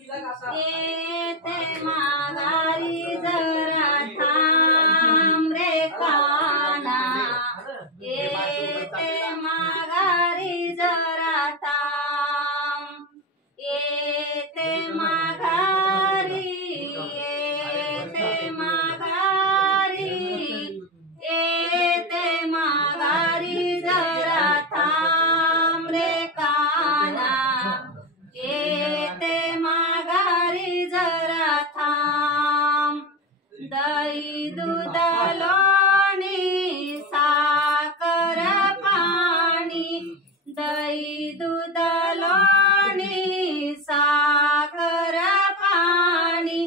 येते माघारी जरा थांब रे काना, येते माघारी जरा थांब, येते माघारी, येते माघारी, येते माघारी जरा थांब रे काना, येते माघारी जरा थांब. दही दूध लोणी साखर पाणी, दही दूध लोणी साखर पाणी,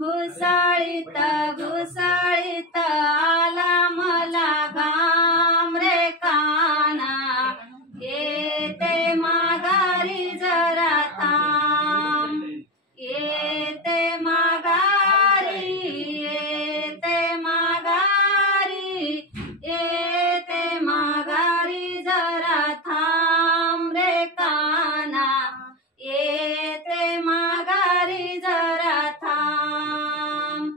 घुसळीत घुसळीत आला मला घाम रे काना, येते माघारी जरा थांब, येते माघारी, येते माघारी, येते माघारी जरा थांब रे काना, येते माघारी जरा थांब.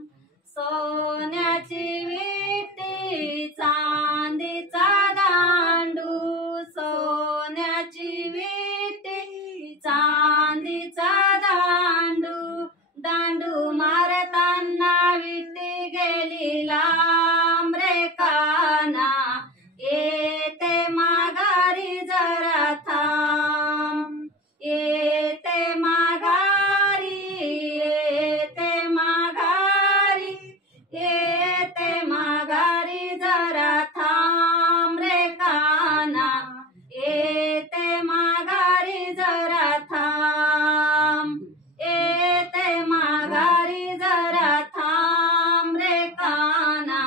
सोन्याची विटी चांदीचा दांडू, सोन्याची विटी चांदीचा दांडू, दांडू मारताना विटी गेली लांब रे काना, येते माघारी जरा थांब, येते माघारी, येते माघारी, येते माघारी जरा थांब रे काना, येते माघारी जरा थांब, येते माघारी जरा थांब रे काना,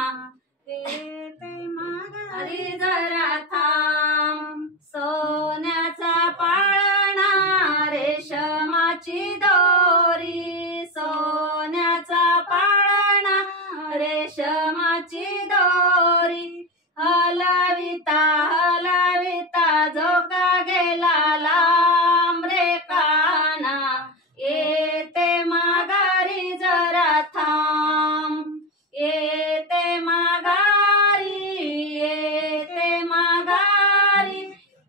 येते माघारी जरा थांब. सोन्याचा पाळणा रेशमाची दोरी, सोन्याचा पाळणा रेशमाची दोरी, हलविता हलविता झोका गेला लांब रे काना, येते माघारी जरा थांब, येते माघारी, येते माघारी,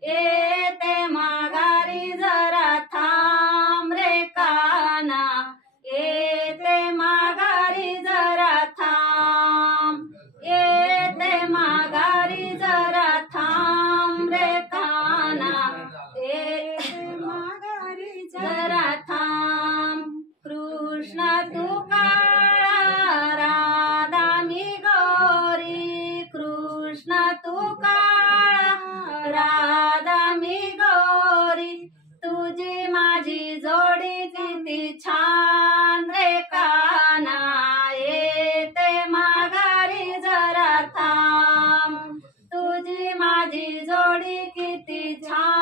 येते माघारी जरा थांब रे काना, येते माघारी जरा थांब, येते माघारी जरा थांब रे काना, येते माघारी जरा थांब. कृष्ण तू काळा राधा मी गोरी, कृष्ण तू काळा राधा मी गोरी, तुझी माझी जोडी किती छान रे काना, येते माघारी जरा थांब, तुझी माझी जोडी किती छान.